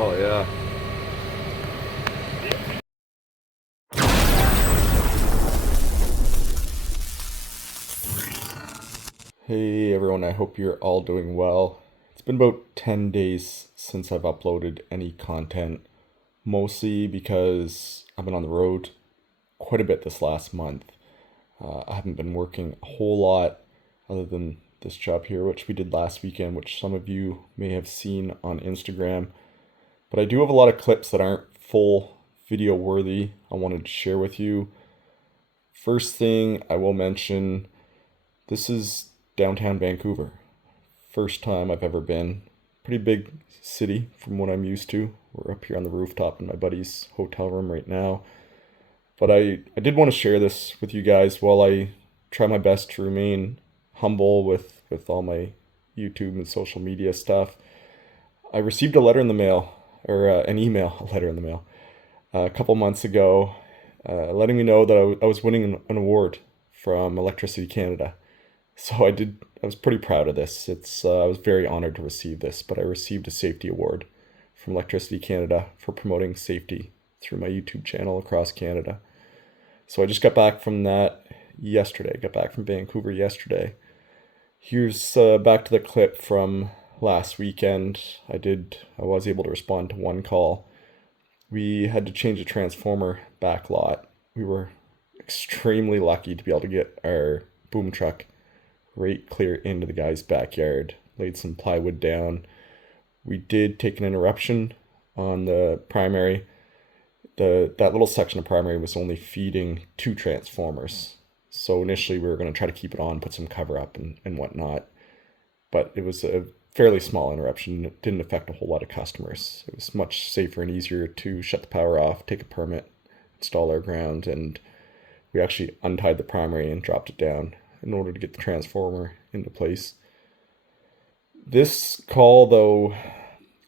Oh yeah. Hey everyone, I hope you're all doing well. It's been about 10 days since I've uploaded any content, mostly because I've been on the road quite a bit this last month. I haven't been working a whole lot other than this job here, which we did last weekend, which some of you may have seen on Instagram. But I do have a lot of clips that aren't full video worthy I wanted to share with you. First thing I will mention, this is downtown Vancouver. First time I've ever been. Pretty big city from what I'm used to. We're up here on the rooftop in my buddy's hotel room right now. But I did want to share this with you guys while I try my best to remain humble with all my YouTube and social media stuff. I received a letter in the mail, or an email, a letter in the mail, a couple months ago, letting me know that I was winning an award from Electricity Canada. So I was pretty proud of this. I was very honored to receive this, but I received a safety award from Electricity Canada for promoting safety through my YouTube channel across Canada. So I just got back from that yesterday. I got back from Vancouver yesterday. Here's back to the clip from last weekend. I was able to respond to one call. We had to change a transformer backlot. We were extremely lucky to be able to get our boom truck right clear into the guy's backyard. Laid some plywood down. We did take an interruption on the primary. That little section of primary was only feeding 2 transformers. So initially we were going to try to keep it on, put some cover up and whatnot. But it was a fairly small interruption. It didn't affect a whole lot of customers. It was much safer and easier to shut the power off, take a permit, install our ground, and we actually untied the primary and dropped it down in order to get the transformer into place. This call, though,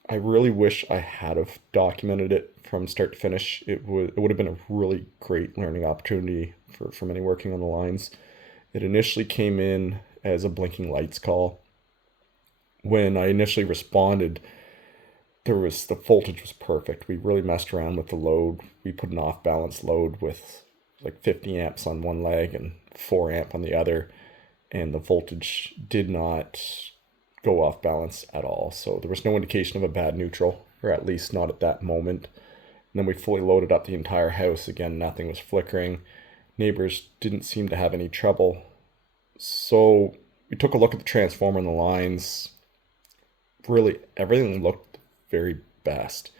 I really wish I had have documented it from start to finish. It would have been a really great learning opportunity for many working on the lines. It initially came in as a blinking lights call. When I initially responded, the voltage was perfect. We really messed around with the load. We put an off balance load with like 50 amps on one leg and 4 amp on the other, and the voltage did not go off balance at all. So there was no indication of a bad neutral, or at least not at that moment. And then we fully loaded up the entire house. Again, nothing was flickering. Neighbors didn't seem to have any trouble. So we took a look at the transformer and the lines. Really, everything looked very best.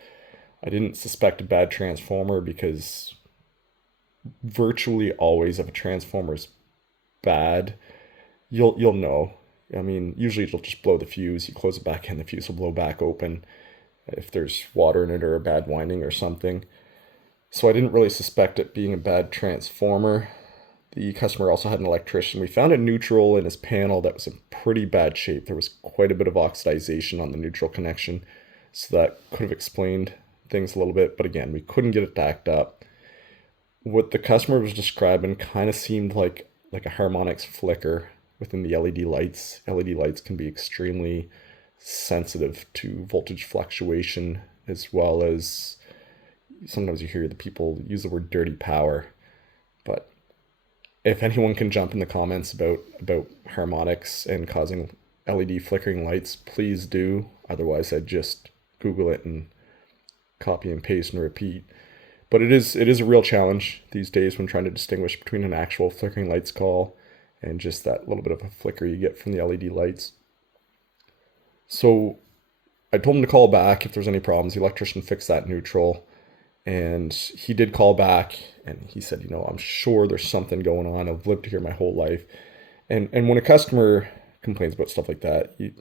I didn't suspect a bad transformer because virtually always if a transformer is bad, you'll know. I mean, usually it'll just blow the fuse. You close it back in, the fuse will blow back open if there's water in it or a bad winding or something. So I didn't really suspect it being a bad transformer. The customer also had an electrician. We found a neutral in his panel that was in pretty bad shape. There was quite a bit of oxidization on the neutral connection, so that could have explained things a little bit. But again, we couldn't get it backed up. What the customer was describing kind of seemed like a harmonics flicker within the LED lights. LED lights can be extremely sensitive to voltage fluctuation, as well as sometimes you hear the people use the word dirty power. But if anyone can jump in the comments about harmonics and causing LED flickering lights, please do. Otherwise, I'd just Google it and copy and paste and repeat. But it is a real challenge these days when trying to distinguish between an actual flickering lights call and just that little bit of a flicker you get from the LED lights. So I told him to call back if there's any problems. The electrician fixed that neutral, and he did call back, and he said, I'm sure there's something going on. I've lived here my whole life. And when a customer complains about stuff like that, you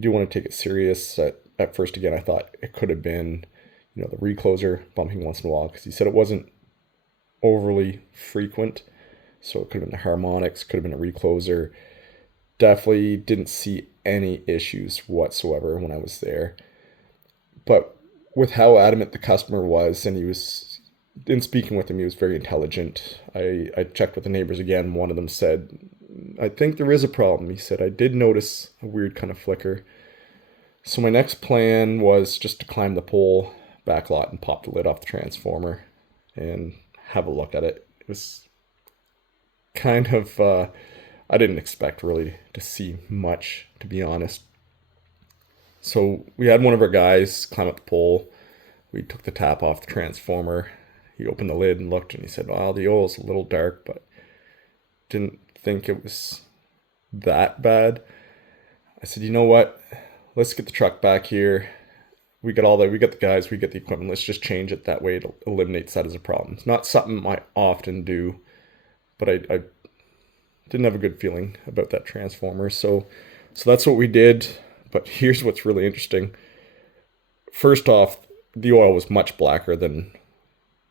do want to take it serious. At first, again, I thought it could have been the recloser bumping once in a while, because he said it wasn't overly frequent. So it could have been the harmonics, could have been a recloser. Definitely didn't see any issues whatsoever when I was there. But with how adamant the customer was, and in speaking with him, he was very intelligent. I checked with the neighbors again. One of them said, I think there is a problem. He said, I did notice a weird kind of flicker. So my next plan was just to climb the pole, backlot, and pop the lid off the transformer and have a look at it. It was kind of, I didn't expect really to see much, to be honest. So we had one of our guys climb up the pole. We took the tap off the transformer. He opened the lid and looked and he said, well, the oil's a little dark, but didn't think it was that bad. I said, you know what? Let's get the truck back here. We got the guys, we get the equipment. Let's just change it. That way it eliminates that as a problem. It's not something I often do, but I didn't have a good feeling about that transformer. So that's what we did. But here's what's really interesting. First off, the oil was much blacker than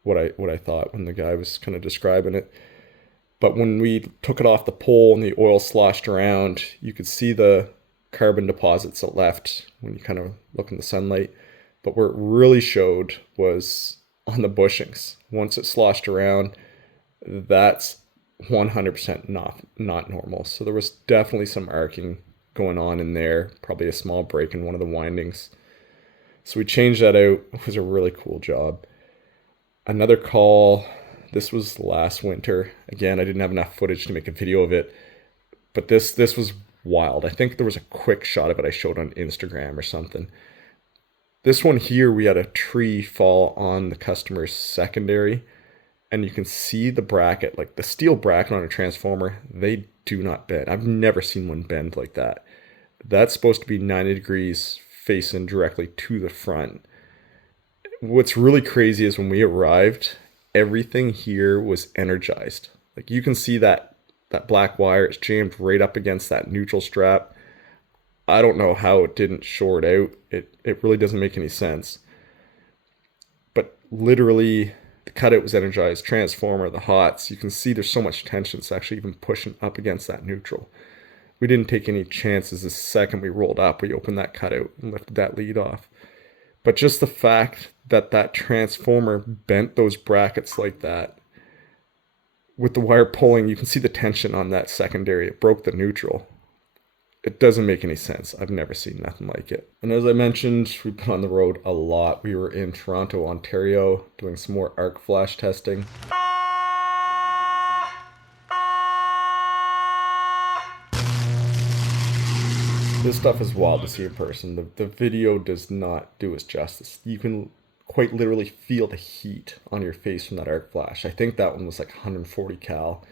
what I thought when the guy was kind of describing it. But when we took it off the pole and the oil sloshed around, you could see the carbon deposits it left when you kind of look in the sunlight. But where it really showed was on the bushings. Once it sloshed around, that's 100% not normal. So there was definitely some arcing going on in there, probably a small break in one of the windings. So we changed that out. It was a really cool job. Another call, this was last winter. Again, I didn't have enough footage to make a video of it, but this was wild. I think there was a quick shot of it I showed on Instagram or something. This one here, we had a tree fall on the customer's secondary, and you can see the bracket, like the steel bracket on a transformer, they do not bend. I've never seen one bend like that. That's supposed to be 90 degrees facing directly to the front. What's really crazy is when we arrived, everything here was energized. Like you can see that black wire, it's jammed right up against that neutral strap. I don't know how it didn't short out. It really doesn't make any sense. But literally, the cutout was energized, transformer, the hots. You can see there's so much tension. It's actually even pushing up against that neutral. We didn't take any chances. The second we rolled up, we opened that cutout and lifted that lead off. But just the fact that that transformer bent those brackets like that, with the wire pulling, you can see the tension on that secondary. It broke the neutral. It doesn't make any sense. I've never seen nothing like it. And as I mentioned, we've been on the road a lot. We were in Toronto, Ontario, doing some more arc flash testing. This stuff is wild to see in person. The video does not do us justice. You can quite literally feel the heat on your face from that arc flash. I think that one was like 140 cal.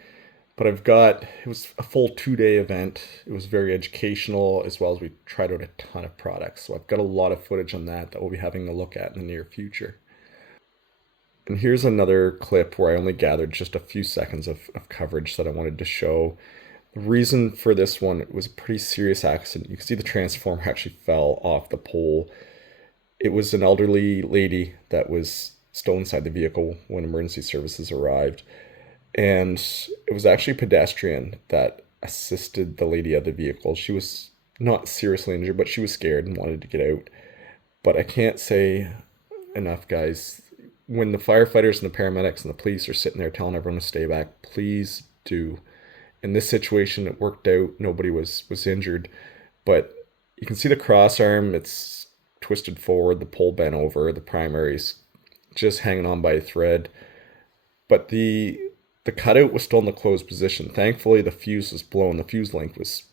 But it was a full 2-day event. It was very educational, as well as we tried out a ton of products. So I've got a lot of footage on that we'll be having a look at in the near future. And here's another clip where I only gathered just a few seconds of coverage that I wanted to show. The reason for this one, it was a pretty serious accident. You can see the transformer actually fell off the pole. It was an elderly lady that was still inside the vehicle when emergency services arrived. And it was actually a pedestrian that assisted the lady out of the vehicle. She was not seriously injured, but she was scared and wanted to get out. But I can't say enough, guys. When the firefighters and the paramedics and the police are sitting there telling everyone to stay back, please do. In this situation, it worked out. Nobody was injured. But you can see the cross arm. It's twisted forward. The pole bent over. The primary's just hanging on by a thread. But the cutout was still in the closed position. Thankfully, the fuse was blown. The fuse link was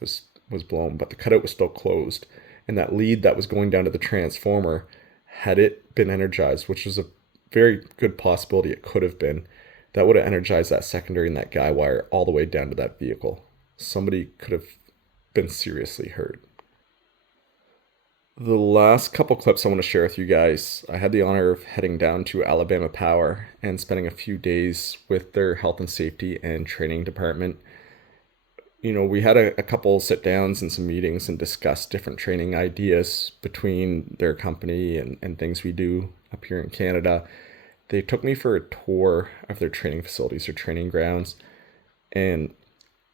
blown, but the cutout was still closed. And that lead that was going down to the transformer, had it been energized, which was a very good possibility it could have been, that would have energized that secondary and that guy wire all the way down to that vehicle. Somebody could have been seriously hurt. The last couple clips I want to share with you guys, I had the honor of heading down to Alabama Power and spending a few days with their health and safety and training department. You know, we had a couple sit downs and some meetings and discussed different training ideas between their company and things we do up here in Canada. They took me for a tour of their training facilities, their training grounds, and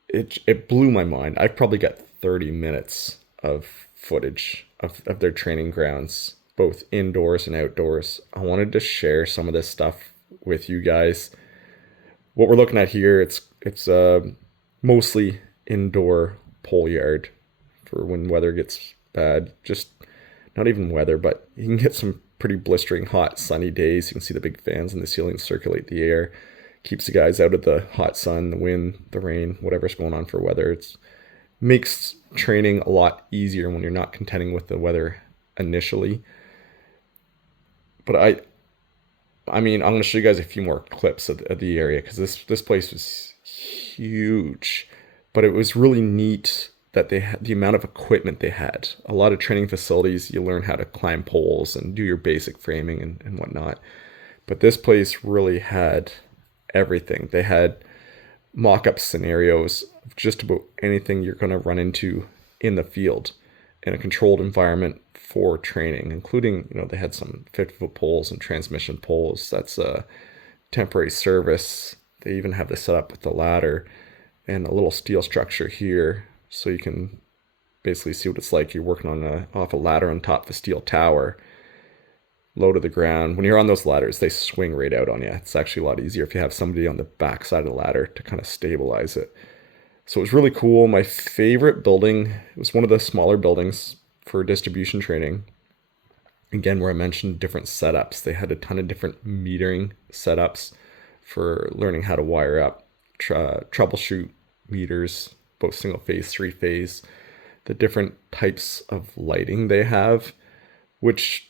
it blew my mind. I've probably got 30 minutes of footage of their training grounds, both indoors and outdoors. I wanted to share some of this stuff with you guys. What we're looking at here, it's mostly indoor pole yard for when weather gets bad. Just not even weather, but you can get some pretty blistering hot sunny days. You can see the big fans in the ceiling circulate the air, keeps the guys out of the hot sun, the wind, the rain, whatever's going on for weather. It makes training a lot easier when you're not contending with the weather initially. But I mean, I'm going to show you guys a few more clips of the area, because this place was huge, but it was really neat that they had the amount of equipment they had. A lot of training facilities, you learn how to climb poles and do your basic framing and whatnot. But this place really had everything. They had mock-up scenarios of just about anything you're going to run into in the field in a controlled environment for training, including, they had some 50-foot poles and transmission poles. That's a temporary service. They even have this set up with the ladder and a little steel structure here, so you can basically see what it's like. You're working on off a ladder on top of a steel tower, low to the ground. When you're on those ladders, they swing right out on you. It's actually a lot easier if you have somebody on the back side of the ladder to kind of stabilize it. So it was really cool. My favorite building, it was one of the smaller buildings for distribution training. Again, where I mentioned different setups. They had a ton of different metering setups for learning how to wire up, troubleshoot meters, both single phase, three phase, the different types of lighting they have, which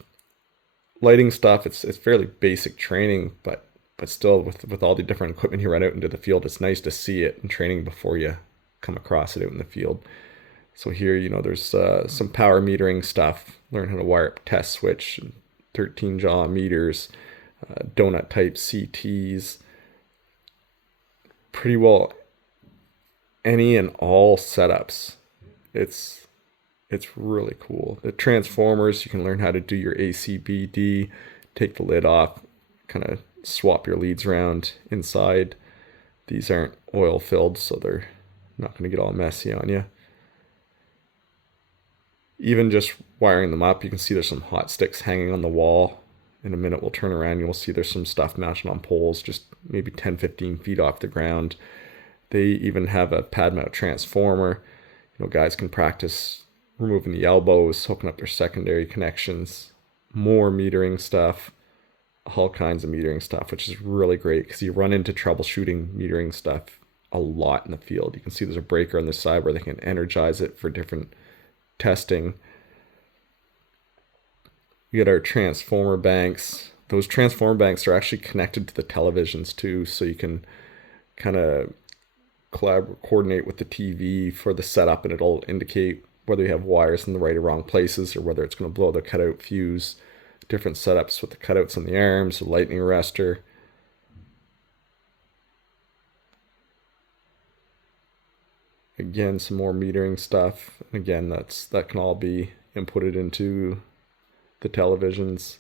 lighting stuff, it's fairly basic training, but still with all the different equipment you run out into the field, it's nice to see it in training before you come across it out in the field. So here, there's some power metering stuff, learn how to wire up test switch, 13 jaw meters, donut type CTs, pretty well any and all setups. It's really cool. The transformers, you can learn how to do your ACBD, take the lid off, kind of swap your leads around inside. These aren't oil filled, so they're not going to get all messy on you. Even just wiring them up, you can see there's some hot sticks hanging on the wall. In a minute we'll turn around and you'll see there's some stuff mounted on poles just maybe 10-15 feet off the ground. They even have a pad mount transformer. Guys can practice removing the elbows, hooking up their secondary connections, more metering stuff, all kinds of metering stuff, which is really great because you run into troubleshooting metering stuff a lot in the field. You can see there's a breaker on the side where they can energize it for different testing. We get our transformer banks. Those transformer banks are actually connected to the televisions too, so you can kind of coordinate with the TV for the setup, and it'll indicate whether you have wires in the right or wrong places, or whether it's going to blow the cutout fuse. Different setups with the cutouts on the arms, a lightning arrestor. Again, some more metering stuff. Again, that can all be inputted into the televisions.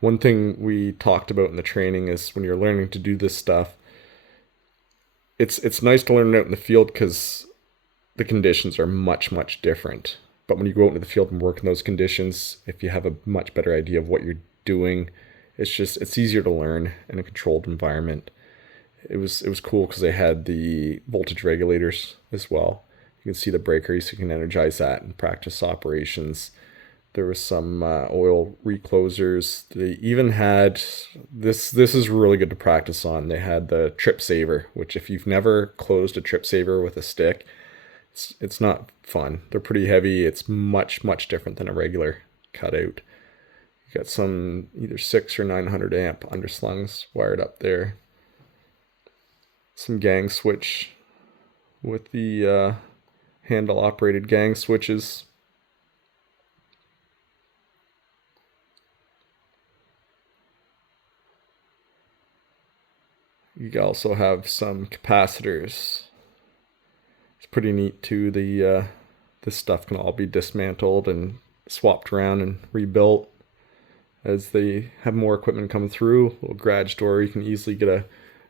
One thing we talked about in the training is when you're learning to do this stuff, it's nice to learn it out in the field because the conditions are much, much different. But when you go out into the field and work in those conditions, if you have a much better idea of what you're doing, it's easier to learn in a controlled environment. It was cool because they had the voltage regulators as well. You can see the breaker, so you can energize that and practice operations. There was some oil reclosers. They even had this is really good to practice on. They had the trip saver, which if you've never closed a trip saver with a stick, it's not fun. They're pretty heavy. It's much, much different than a regular cutout. You got some either 600 or 900 amp underslungs wired up there. Some gang switch with the handle operated gang switches. You also have some capacitors. It's pretty neat too. This stuff can all be dismantled and swapped around and rebuilt as they have more equipment come through. A little garage door, you can easily get a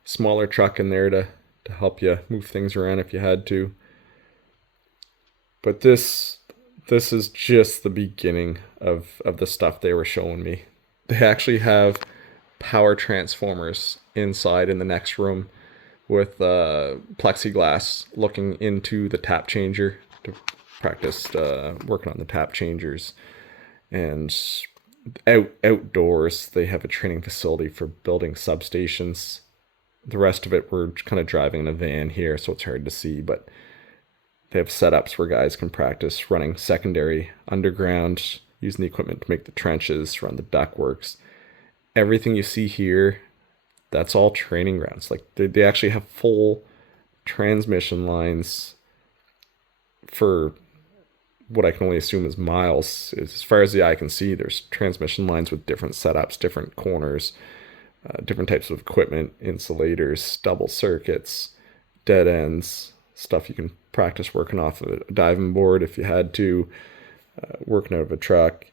smaller truck in there to help you move things around if you had to. But this is just the beginning of the stuff they were showing me. They actually have power transformers inside in the next room with plexiglass looking into the tap changer to practice working on the tap changers. And outdoors, they have a training facility for building substations. The rest of it, we're kind of driving in a van here, so it's hard to see, but they have setups where guys can practice running secondary underground, using the equipment to make the trenches, run the ductworks. Everything you see here, that's all training grounds. Like they actually have full transmission lines for what I can only assume is miles. As far as the eye can see, there's transmission lines with different setups, different corners, different types of equipment, insulators, double circuits, dead ends, stuff you can practice working off of a diving board if you had to, working out of a truck.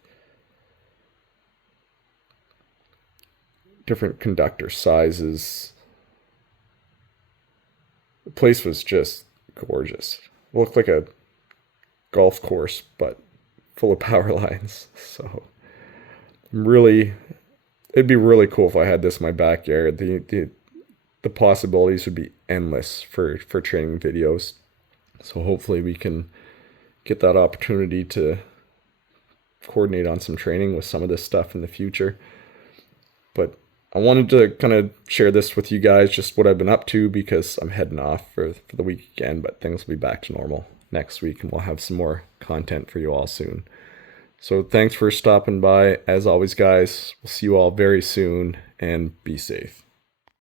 Different conductor sizes. The place was just gorgeous. It looked like a golf course, but full of power lines. So it'd be really cool if I had this in my backyard. The possibilities would be endless for training videos. So hopefully we can get that opportunity to coordinate on some training with some of this stuff in the future. But I wanted to kind of share this with you guys, just what I've been up to, because I'm heading off for the weekend, but things will be back to normal next week, and we'll have some more content for you all soon. So thanks for stopping by. As always, guys, we'll see you all very soon, and be safe.